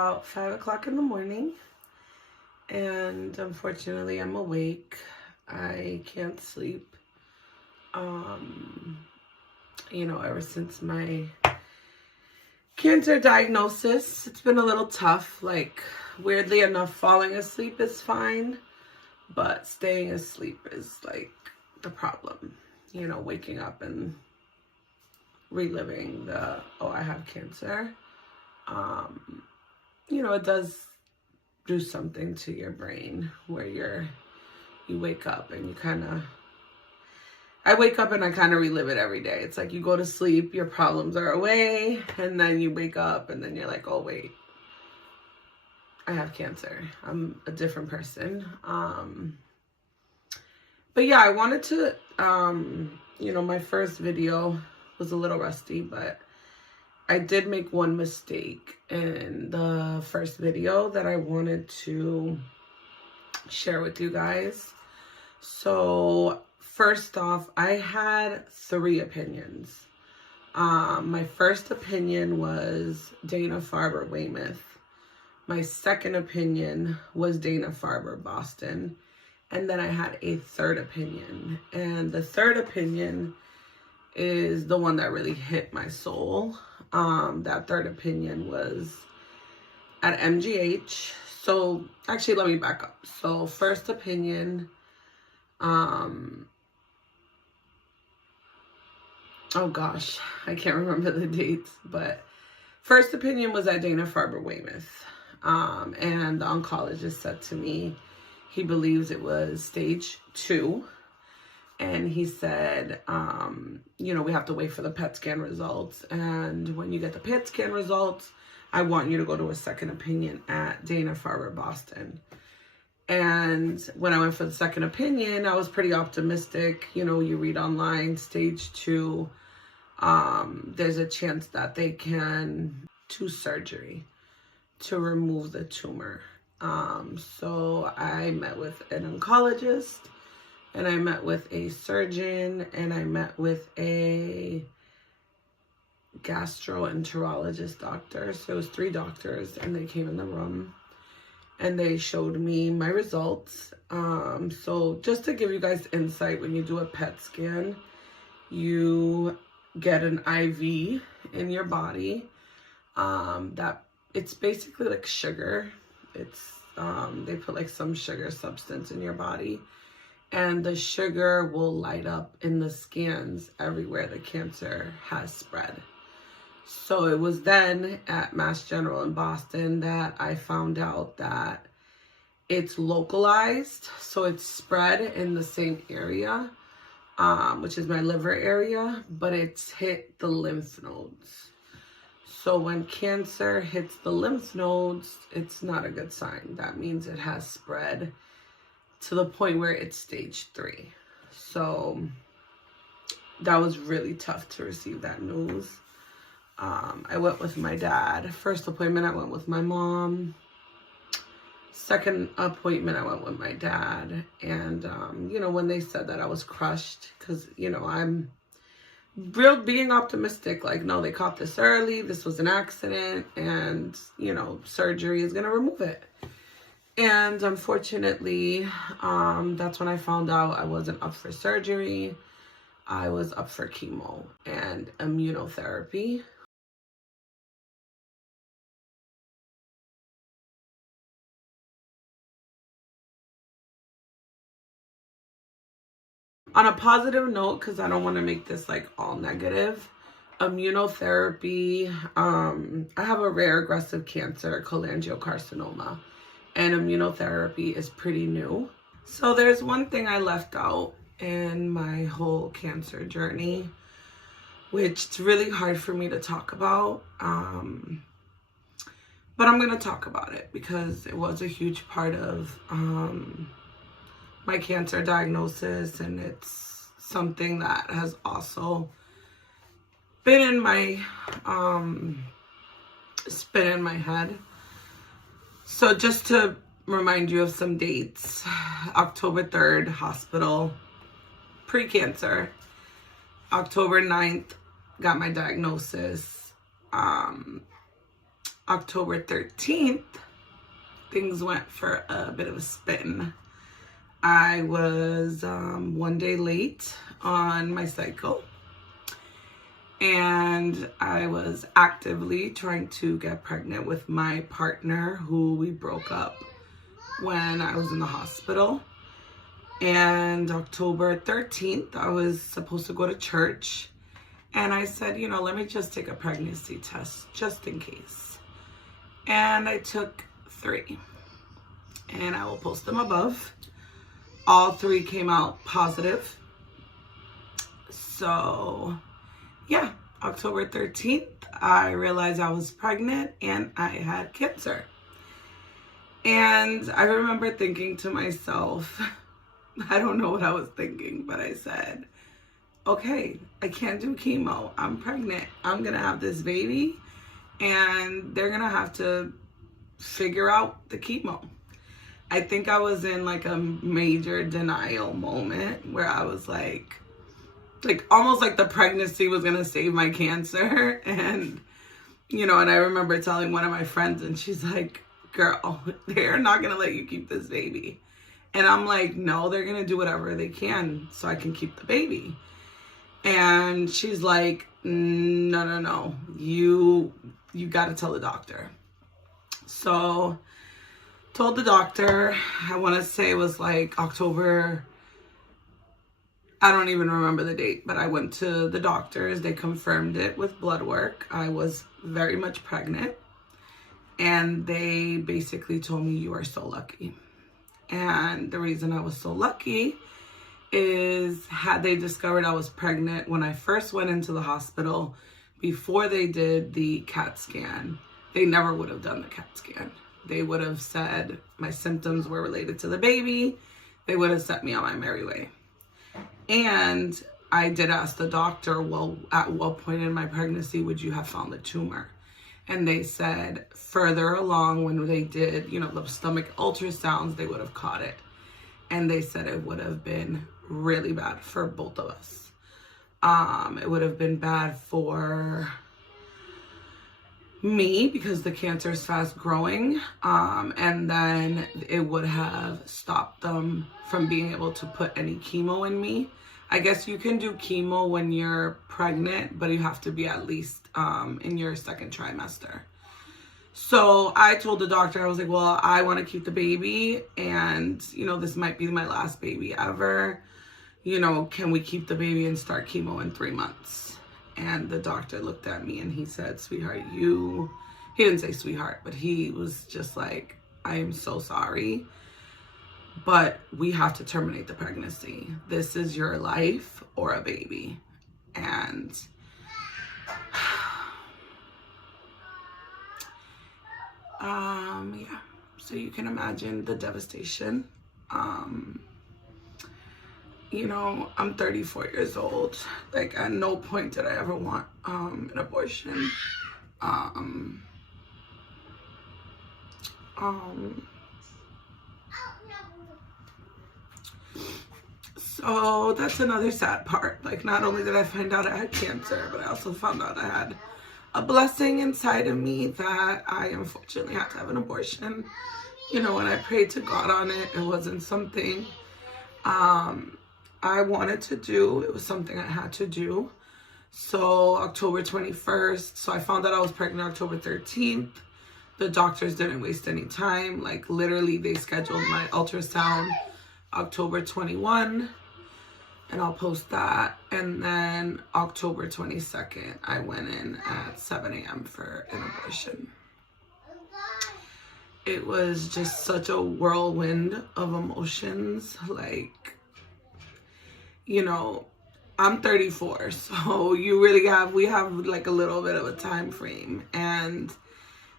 about 5 o'clock in the morning, and unfortunately I'm awake. I can't sleep. Ever since my cancer diagnosis, it's been a little tough. Like, weirdly enough, falling asleep is fine, but staying asleep is like the problem. Waking up and reliving I have cancer. It does do something to your brain where you wake up and I wake up and I kind of relive it every day. It's like you go to sleep, your problems are away, and then you wake up and then you're like, oh wait, I have cancer. I'm a different person. But yeah, I wanted to, my first video was a little rusty, but I did make one mistake in the first video that I wanted to share with you guys. So first off, I had 3 opinions. My first opinion was Dana-Farber Weymouth. My second opinion was Dana-Farber Boston. And then I had a third opinion. And the third opinion is the one that really hit my soul. That third opinion was at MGH. So actually, let me back up. So first opinion, oh gosh, I can't remember the dates, but first opinion was at Dana-Farber Weymouth. And the oncologist said to me, he believes it was stage 2. And he said, we have to wait for the PET scan results. And when you get the PET scan results, I want you to go to a second opinion at Dana-Farber Boston. And when I went for the second opinion, I was pretty optimistic. You read online, stage 2, there's a chance that they can do surgery to remove the tumor. So I met with an oncologist, and I met with a surgeon, and I met with a gastroenterologist doctor. So it was 3 doctors, and they came in the room and they showed me my results. So just to give you guys insight, when you do a PET scan, you get an IV in your body, that it's basically like sugar. It's they put like some sugar substance in your body, and the sugar will light up in the scans everywhere the cancer has spread. So it was then at Mass General in Boston that I found out that it's localized. So it's spread in the same area, which is my liver area, but it's hit the lymph nodes. So when cancer hits the lymph nodes, it's not a good sign. That means it has spread to the point where it's stage 3. So that was really tough to receive that news. I went with my dad. First appointment, I went with my mom. Second appointment, I went with my dad. And, when they said that, I was crushed because, I'm being optimistic. Like, no, they caught this early. This was an accident, and, surgery is going to remove it. And unfortunately, that's when I found out I wasn't up for surgery. I was up for chemo and immunotherapy. On a positive note, because I don't want to make this like all negative, immunotherapy, I have a rare aggressive cancer, cholangiocarcinoma, and immunotherapy is pretty new. So there's one thing I left out in my whole cancer journey, which it's really hard for me to talk about. But I'm going to talk about it because it was a huge part of my cancer diagnosis, and it's something that has also been in my head. So just to remind you of some dates: October 3rd, hospital, pre-cancer. October 9th, got my diagnosis. October 13th, things went for a bit of a spin. I was 1 day late on my cycle, and I was actively trying to get pregnant with my partner, who we broke up when I was in the hospital. And October 13th, I was supposed to go to church, and I said, you know, let me just take a pregnancy test just in case. And I took 3, and I will post them above. All 3 came out positive. So yeah, October 13th, I realized I was pregnant and I had cancer. And I remember thinking to myself, I don't know what I was thinking, but I said, okay, I can't do chemo. I'm pregnant. I'm going to have this baby, and they're going to have to figure out the chemo. I think I was in like a major denial moment where I was like almost like the pregnancy was going to save my cancer. And, you know, and I remember telling one of my friends, and she's like, girl, they're not going to let you keep this baby. And I'm like, no, they're going to do whatever they can so I can keep the baby. And she's like, no, you got to tell the doctor. So told the doctor, I want to say it was like October, I don't even remember the date, but I went to the doctors. They confirmed it with blood work. I was very much pregnant. And they basically told me, you are so lucky. And the reason I was so lucky is, had they discovered I was pregnant when I first went into the hospital, before they did the CAT scan, they never would have done the CAT scan. They would have said my symptoms were related to the baby. They would have sent me on my merry way. And I did ask the doctor, well, at what point in my pregnancy would you have found the tumor? And they said further along, when they did, you know, the stomach ultrasounds, they would have caught it. And they said it would have been really bad for both of us. It would have been bad for me because the cancer is fast growing. And then it would have stopped them from being able to put any chemo in me. I guess you can do chemo when you're pregnant, but you have to be at least in your 2nd trimester. So I told the doctor, I was like, well, I want to keep the baby, and, you know, this might be my last baby ever. You know, can we keep the baby and start chemo in 3 months? And the doctor looked at me and he said, sweetheart, he didn't say sweetheart, but he was just like, I am so sorry, but we have to terminate the pregnancy. This is your life or a baby. And yeah, so you can imagine the devastation. You know, I'm 34 years old. Like, at no point did I ever want an abortion. So that's another sad part. Like, not only did I find out I had cancer, but I also found out I had a blessing inside of me that I unfortunately had to have an abortion. You know, when I prayed to God on it, it wasn't something I wanted to do. It was something I had to do. So October 21st, so I found out I was pregnant October 13th. The doctors didn't waste any time. Like, literally, they scheduled my ultrasound October 21, and I'll post that. And then October 22nd, I went in at 7 a.m. for an abortion. It was just such a whirlwind of emotions. Like, you know, I'm 34, so we have like a little bit of a time frame. And,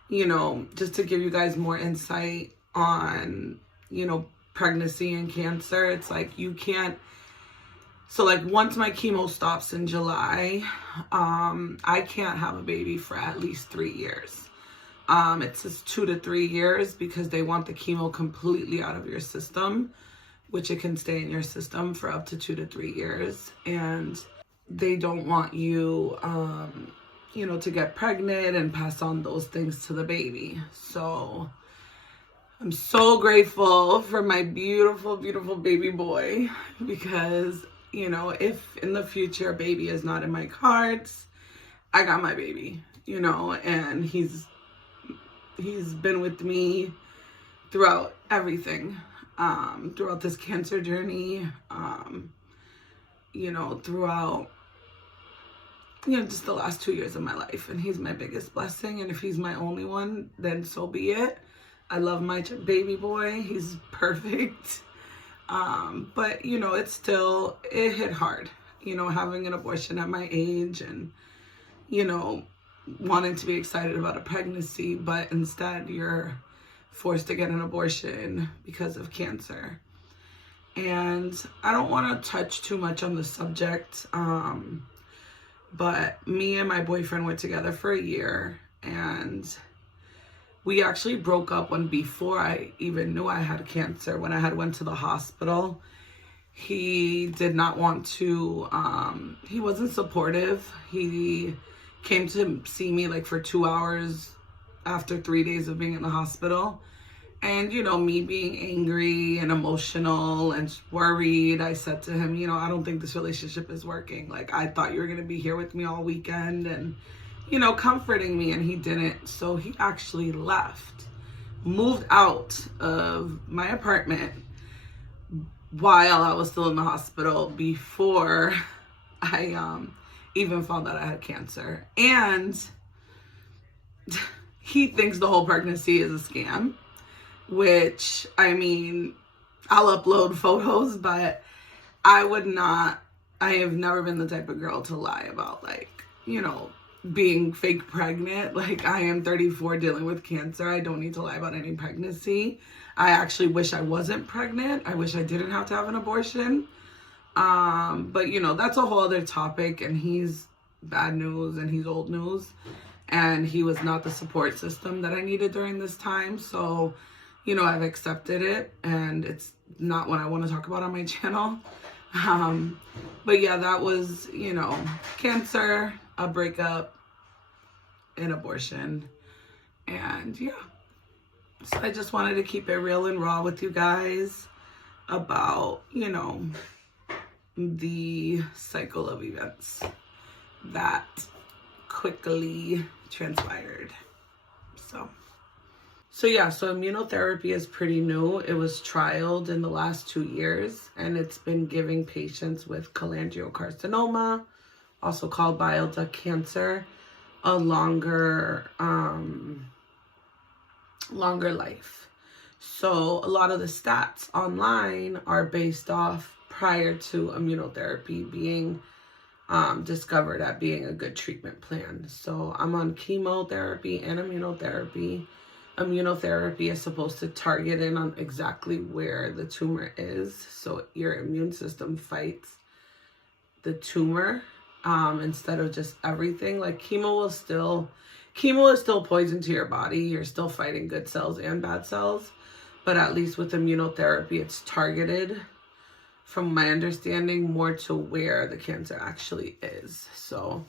you know, just to give you guys more insight on, you know, pregnancy and cancer, it's like you can't, so like once my chemo stops in July, I can't have a baby for at least 3 years. It says 2 to 3 years because they want the chemo completely out of your system, which it can stay in your system for up to 2 to 3 years. And they don't want you you know, to get pregnant and pass on those things to the baby. So I'm so grateful for my beautiful, beautiful baby boy, because, you know, if in the future baby is not in my cards, I got my baby, you know, and he's been with me throughout everything, throughout this cancer journey, you know, throughout, you know, just the last 2 years of my life. And he's my biggest blessing. And if he's my only one, then so be it. I love my baby boy. He's perfect. But, you know, it hit hard, you know, having an abortion at my age and, you know, wanting to be excited about a pregnancy, but instead you're forced to get an abortion because of cancer. And I don't want to touch too much on the subject, but me and my boyfriend were together for a year, and we actually broke up before I even knew I had cancer. When I had went to the hospital, he did not want to, he wasn't supportive. He came to see me like for 2 hours after 3 days of being in the hospital. And, you know, me being angry and emotional and worried, I said to him, you know, I don't think this relationship is working. Like, I thought you were going to be here with me all weekend and, you know, comforting me, and he didn't. So he actually left, moved out of my apartment while I was still in the hospital, before I even found out I had cancer. And he thinks the whole pregnancy is a scam, which, I mean, I'll upload photos, but I have never been the type of girl to lie about, like, you know, being fake pregnant. Like, I am 34 dealing with cancer. I don't need to lie about any pregnancy. I actually wish I wasn't pregnant. I wish I didn't have to have an abortion. But, you know, that's a whole other topic, and he's bad news and he's old news, and he was not the support system that I needed during this time. So, you know, I've accepted it, and it's not what I want to talk about on my channel. But yeah, that was, you know, cancer, a breakup, an abortion, and yeah. So I just wanted to keep it real and raw with you guys about, you know, the cycle of events that quickly transpired. So yeah, so immunotherapy is pretty new. It was trialed in the last 2 years, and it's been giving patients with cholangiocarcinoma, also called bileductcancer, a longer life. So a lot of the stats online are based off prior to immunotherapy being discovered at being a good treatment plan. So I'm on chemotherapy and immunotherapy. Immunotherapy is supposed to target in on exactly where the tumor is, so your immune system fights the tumor instead of just everything. Like, chemo is still poison to your body. You're still fighting good cells and bad cells, but at least with immunotherapy, it's targeted, from my understanding, more to where the cancer actually is. So,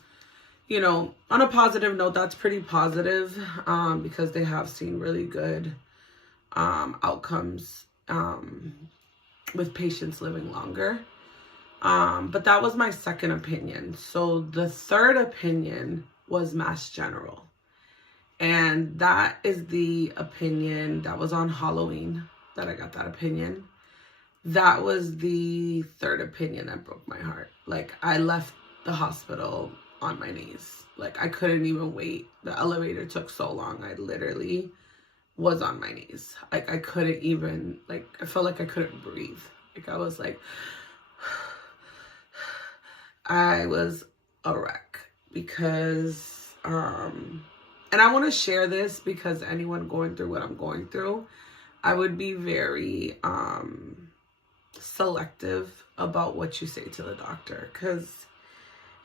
you know, on a positive note, that's pretty positive, because they have seen really good outcomes with patients living longer. But that was my second opinion. So the third opinion was Mass General. And that is the opinion that was on Halloween that I got that opinion. That was the third opinion that broke my heart. Like, I left the hospital on my knees. Like, I couldn't even wait. The elevator took so long. I literally was on my knees. Like, I couldn't even, like, I felt like I couldn't breathe. Like, I was like, I was a wreck, because, and I want to share this because anyone going through what I'm going through, I would be very, selective about what you say to the doctor. Because,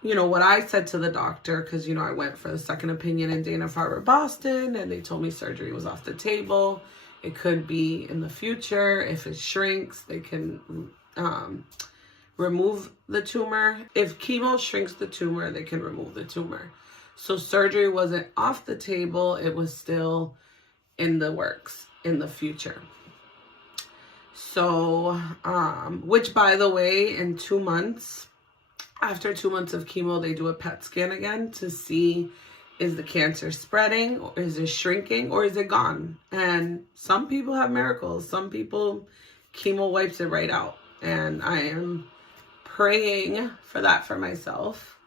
you know, what I said to the doctor, because, you know, I went for the second opinion in Dana-Farber, Boston, and they told me surgery was off the table. It could be in the future. If it shrinks, they can remove the tumor. If chemo shrinks the tumor, they can remove the tumor. So surgery wasn't off the table. It was still in the works, in the future. So, which by the way, in 2 months, after 2 months of chemo, they do a PET scan again to see, is the cancer spreading, or is it shrinking, or is it gone? And some people have miracles. Some people, chemo wipes it right out. And I am praying for that for myself.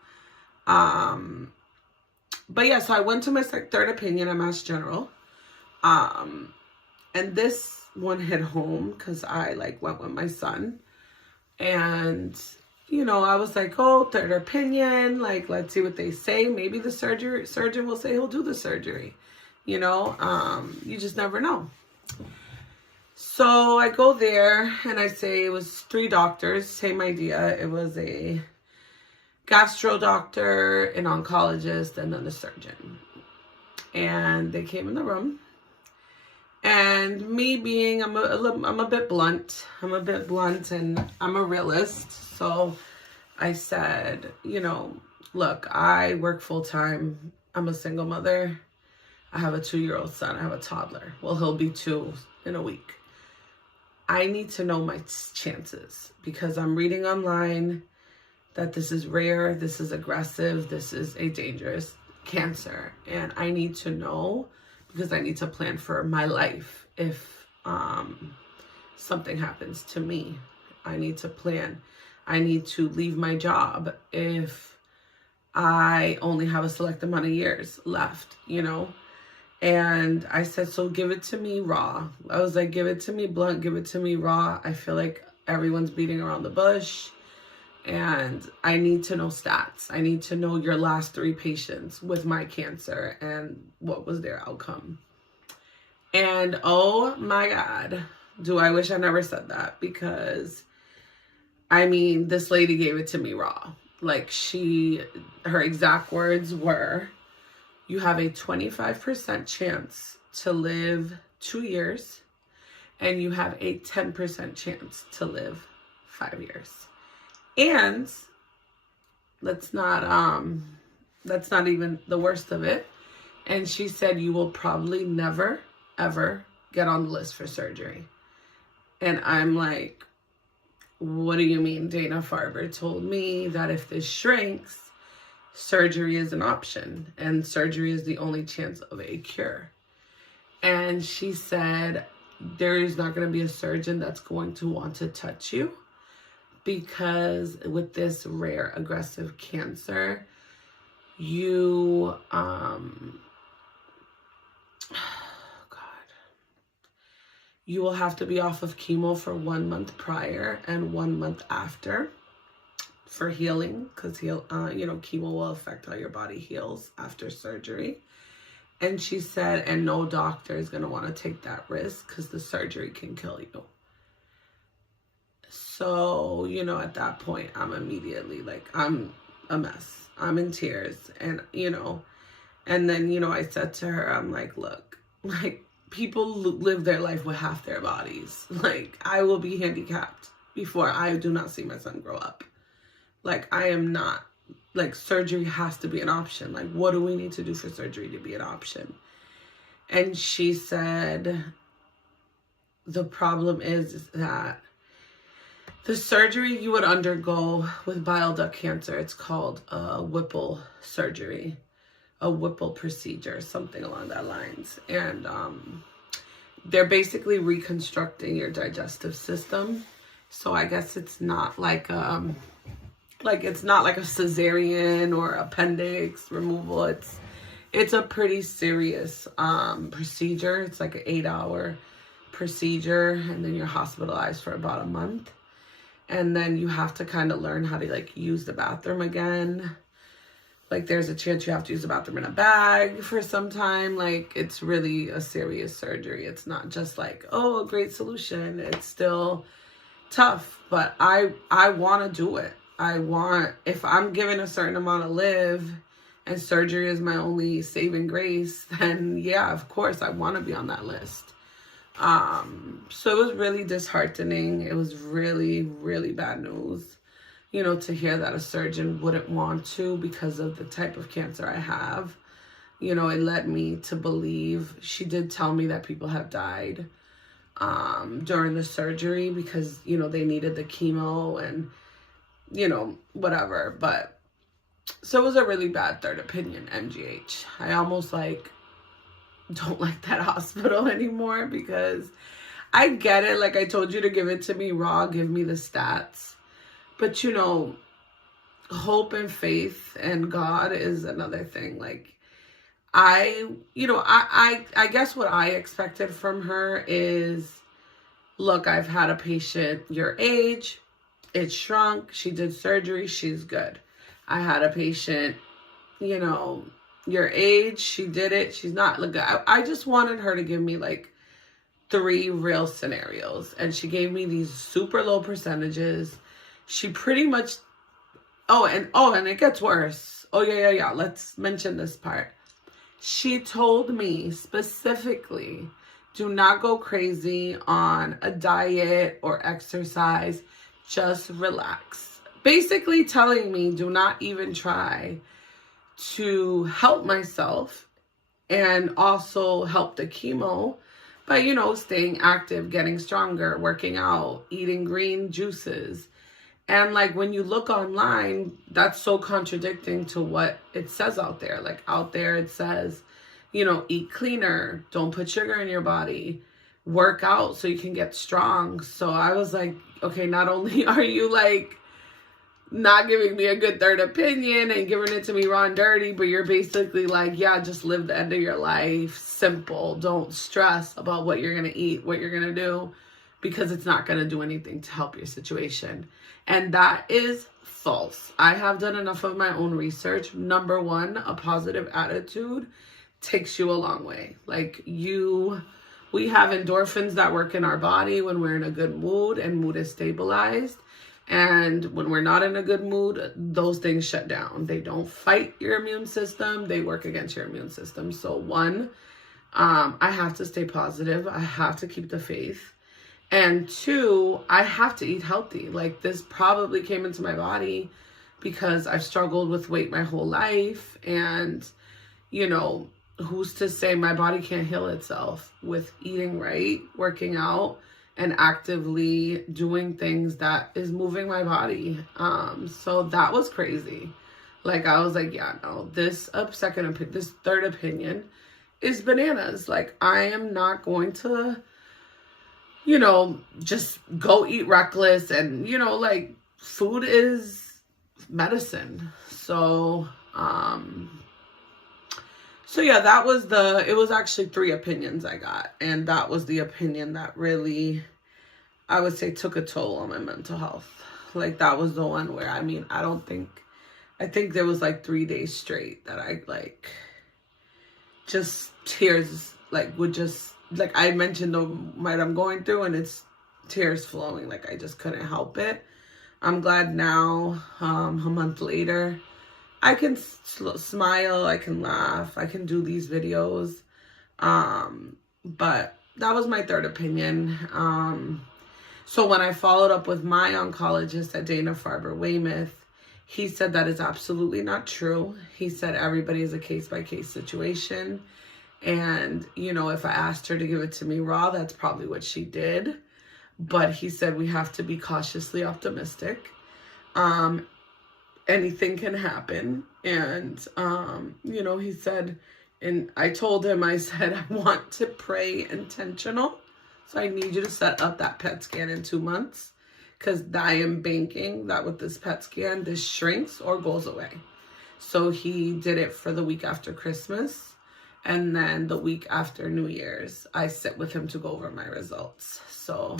But yeah, so I went to my third opinion at Mass General. And this one hit home because I went with my son. And, you know, I was like, oh, third opinion, let's see what they say. Maybe the surgeon will say he'll do the surgery. You know, you just never know. So I go there and I say it was 3 doctors, same idea. It was a gastro doctor, an oncologist, and then the surgeon. And they came in the room. And me being, I'm a bit blunt. I'm a bit blunt and I'm a realist. So I said, you know, look, I work full time. I'm a single mother. I have a 2-year-old son. I have a toddler. Well, he'll be 2 in a week. I need to know my chances because I'm reading online that this is rare, this is aggressive, this is a dangerous cancer. And I need to know because I need to plan for my life. If something happens to me, I need to plan. I need to leave my job if I only have a select amount of years left, you know? And I said, so give it to me raw. I was like, give it to me blunt, give it to me raw. I feel like everyone's beating around the bush. And I need to know stats. I need to know your last 3 patients with my cancer and what was their outcome. And oh my God, do I wish I never said that, because I mean, this lady gave it to me raw. Her exact words were, you have a 25% chance to live 2 years and you have a 10% chance to live 5 years. And that's not even the worst of it. And she said, you will probably never, ever get on the list for surgery. And I'm like, what do you mean? Dana-Farber told me that if this shrinks, surgery is an option and surgery is the only chance of a cure. And she said, there is not going to be a surgeon that's going to want to touch you. Because with this rare aggressive cancer, you, you will have to be off of chemo for 1 month prior and 1 month after for healing. Because, you know, chemo will affect how your body heals after surgery. And she said, and no doctor is going to want to take that risk because the surgery can kill you. So, you know, at that point, I'm immediately I'm a mess. I'm in tears. And, you know, and then, you know, I said to her, I'm like, look, people live their life with half their bodies. I will be handicapped before I do not see my son grow up. I am not, surgery has to be an option. What do we need to do for surgery to be an option? And she said, the problem is that the surgery you would undergo with bile duct cancer, it's called a Whipple surgery, a Whipple procedure, something along that lines. And they're basically reconstructing your digestive system. So I guess it's not it's not like a cesarean or appendix removal. It's a pretty serious procedure. It's like an 8-hour procedure, and then you're hospitalized for about a month. And then you have to kind of learn how to use the bathroom again. There's a chance you have to use the bathroom in a bag for some time. It's really a serious surgery. It's not just oh, a great solution. It's still tough, but I want to do it. If I'm given a certain amount to live and surgery is my only saving grace, then yeah, of course I want to be on that list. So it was really disheartening. It was really, really bad news. you know, to hear that a surgeon wouldn't want to because of the type of cancer I have. You know, it led me to believe, she did tell me that people have died during the surgery because, you know, they needed the chemo and, you know, whatever. But so it was a really bad third opinion, MGH. I almost like don't like that hospital anymore because I get it. Like I told you to give it to me raw, give me the stats. But, you know, hope and faith and God is another thing. Like I guess what I expected from her is, look, I've had a patient your age, it shrunk, she did surgery, she's good. I had a patient, you know, your age, she did it, she's not. Look, I just wanted her to give me like 3 real scenarios, and she gave me these super low percentages. She pretty much, and it gets worse. Oh yeah. Let's mention this part. She told me specifically, do not go crazy on a diet or exercise, just relax. Basically telling me, do not even try to help myself and also help the chemo by, you know, staying active, getting stronger, working out, eating green juices. And like when you look online, that's so contradicting to what it says out there. Like out there it says, you know, eat cleaner, don't put sugar in your body, work out so you can get strong. So I was like, okay, not only are you like not giving me a good third opinion and giving it to me raw and dirty, but you're basically like, yeah, just live the end of your life simple. Don't stress about what you're going to eat, what you're going to do, because it's not going to do anything to help your situation. And that is false. I have done enough of my own research. Number one, a positive attitude takes you a long way. Like we have endorphins that work in our body when we're in a good mood and mood is stabilized. And when we're not in a good mood, those things shut down. They don't fight your immune system. They work against your immune system. So one, I have to stay positive. I have to keep the faith. And two, I have to eat healthy. Like this probably came into my body because I've struggled with weight my whole life. And, you know, who's to say my body can't heal itself with eating right, working out, and actively doing things that is moving my body. So that was crazy. Like I was like, yeah, no, this third opinion is bananas. Like I am not going to, you know, just go eat reckless. And, you know, like food is medicine. So yeah, it was actually 3 opinions I got. And that was the opinion that really, I would say, took a toll on my mental health. Like that was the one where, I mean, I think there was like 3 days straight that I like just tears, like would just, like I mentioned what I'm going through and it's tears flowing. Like I just couldn't help it. I'm glad now, a month later, I can smile, I can laugh, I can do these videos. But that was my third opinion. So when I followed up with my oncologist at Dana-Farber Weymouth, he said that is absolutely not true. He said everybody is a case-by-case situation. And, you know, if I asked her to give it to me raw, that's probably what she did. But he said we have to be cautiously optimistic. Anything can happen. And, you know, he said, and I told him, I said, I want to pray intentional. So I need you to set up that PET scan in 2 months because I am banking that with this PET scan, this shrinks or goes away. So he did it for the week after Christmas. And then the week after New Year's, I sit with him to go over my results. So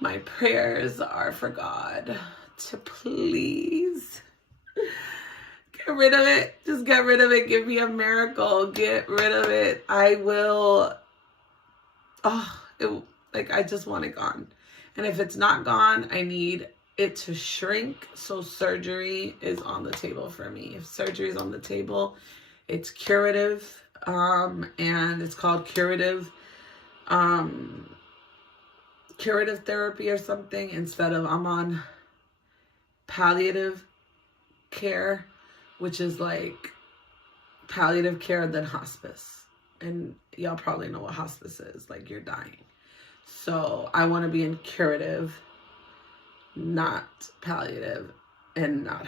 my prayers are for God to please get rid of it. Just get rid of it. Give me a miracle. Get rid of it. I will. I just want it gone. And if it's not gone, I need it to shrink. So surgery is on the table for me. If surgery is on the table, it's curative. And it's called curative therapy or something, instead of I'm on palliative care, which is like palliative care than hospice. And y'all probably know what hospice is, like you're dying. So I want to be in curative, not palliative, and not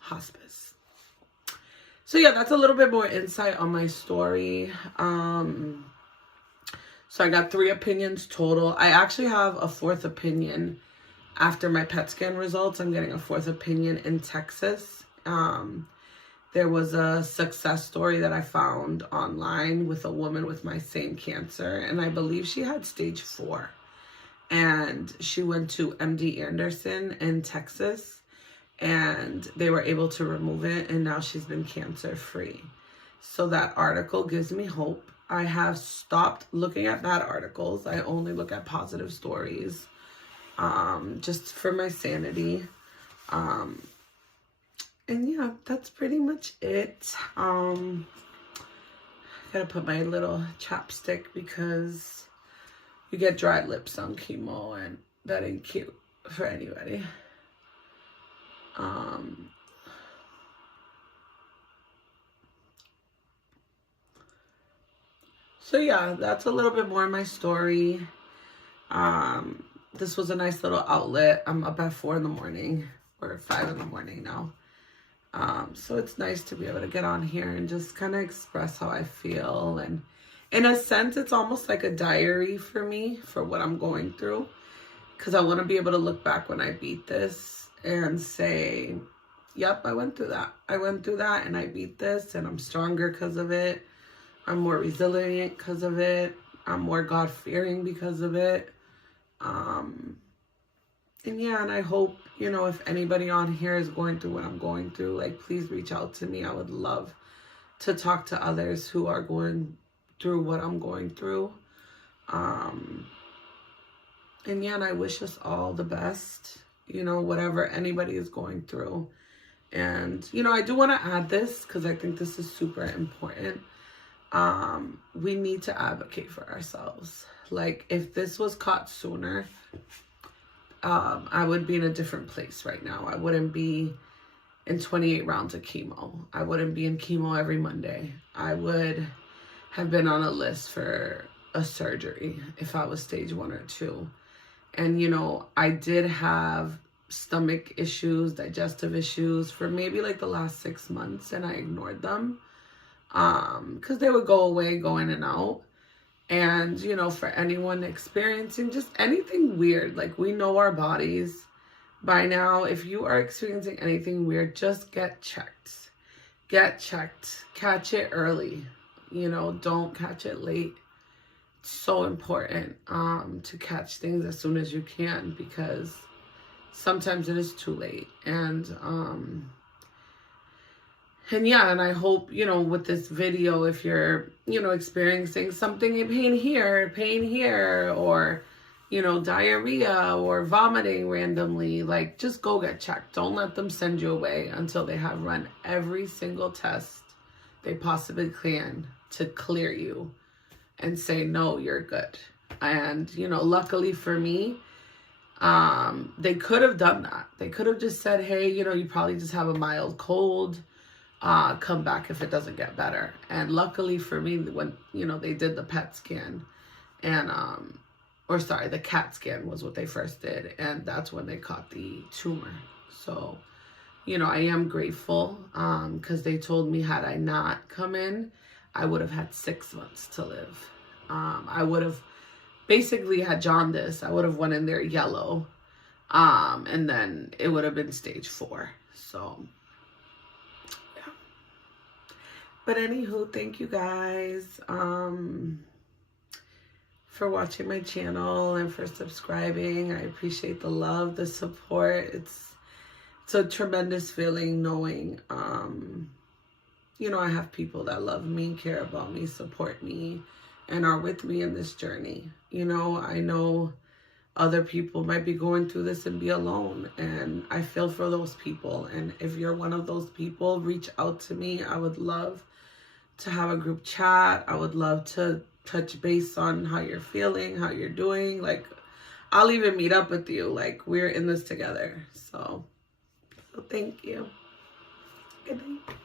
hospice. So yeah, that's a little bit more insight on my story. So I got 3 opinions total. I actually have a 4th opinion after my PET scan results. I'm getting a 4th opinion in Texas. There was a success story that I found online with a woman with my same cancer, and I believe she had stage 4. And she went to MD Anderson in Texas, and they were able to remove it, and now she's been cancer free. So that article gives me hope. I have stopped looking at bad articles. I only look at positive stories, just for my sanity. And yeah, that's pretty much it. Gotta put my little chapstick because you get dry lips on chemo, and that ain't cute for anybody. So yeah, that's a little bit more of my story. This was a nice little outlet. I'm up at 4 in the morning, or 5 in the morning now. So it's nice to be able to get on here and just kind of express how I feel. And in a sense, it's almost like a diary for me for what I'm going through. Because I want to be able to look back when I beat this and say, yep, I went through that. I went through that and I beat this, and I'm stronger because of it. I'm more resilient because of it. I'm more God-fearing because of it. And yeah, and I hope, you know, if anybody on here is going through what I'm going through, like, please reach out to me. I would love to talk to others who are going through what I'm going through. And yeah, and I wish us all the best, you know, whatever anybody is going through. And, you know, I do want to add this because I think this is super important. We need to advocate for ourselves. Like, if this was caught sooner, I would be in a different place right now. I wouldn't be in 28 rounds of chemo. I wouldn't be in chemo every Monday. I would have been on a list for a surgery if I was stage 1 or 2. And, you know, I did have stomach issues, digestive issues for maybe like the last 6 months, and I ignored them because they would go away, go in and out. And, you know, for anyone experiencing just anything weird, like, we know our bodies by now. If you are experiencing anything weird, just get checked. Get checked. Catch it early. You know, don't catch it late. It's so important to catch things as soon as you can, because sometimes it is too late. And yeah, and I hope, you know, with this video, if you're, you know, experiencing something, pain here, or, you know, diarrhea or vomiting randomly, like, just go get checked. Don't let them send you away until they have run every single test they possibly can to clear you and say, no, you're good. And, you know, luckily for me, they could have done that. They could have just said, hey, you know, you probably just have a mild cold. Come back if it doesn't get better. And luckily for me, when, you know, they did the PET scan, and the CAT scan was what they first did, and that's when they caught the tumor. So, you know, I am grateful, because they told me, had I not come in, I would have had 6 months to live. I would have basically had jaundice. I would have went in there yellow, and then it would have been stage 4. So but anywho, thank you guys for watching my channel and for subscribing. I appreciate the love, the support. It's a tremendous feeling knowing, you know, I have people that love me, care about me, support me, and are with me in this journey. You know, I know other people might be going through this and be alone, and I feel for those people. And if you're one of those people, reach out to me. I would love to have a group chat. I would love to touch base on how you're feeling, how you're doing. Like, I'll even meet up with you. Like, we're in this together. So thank you. Good night.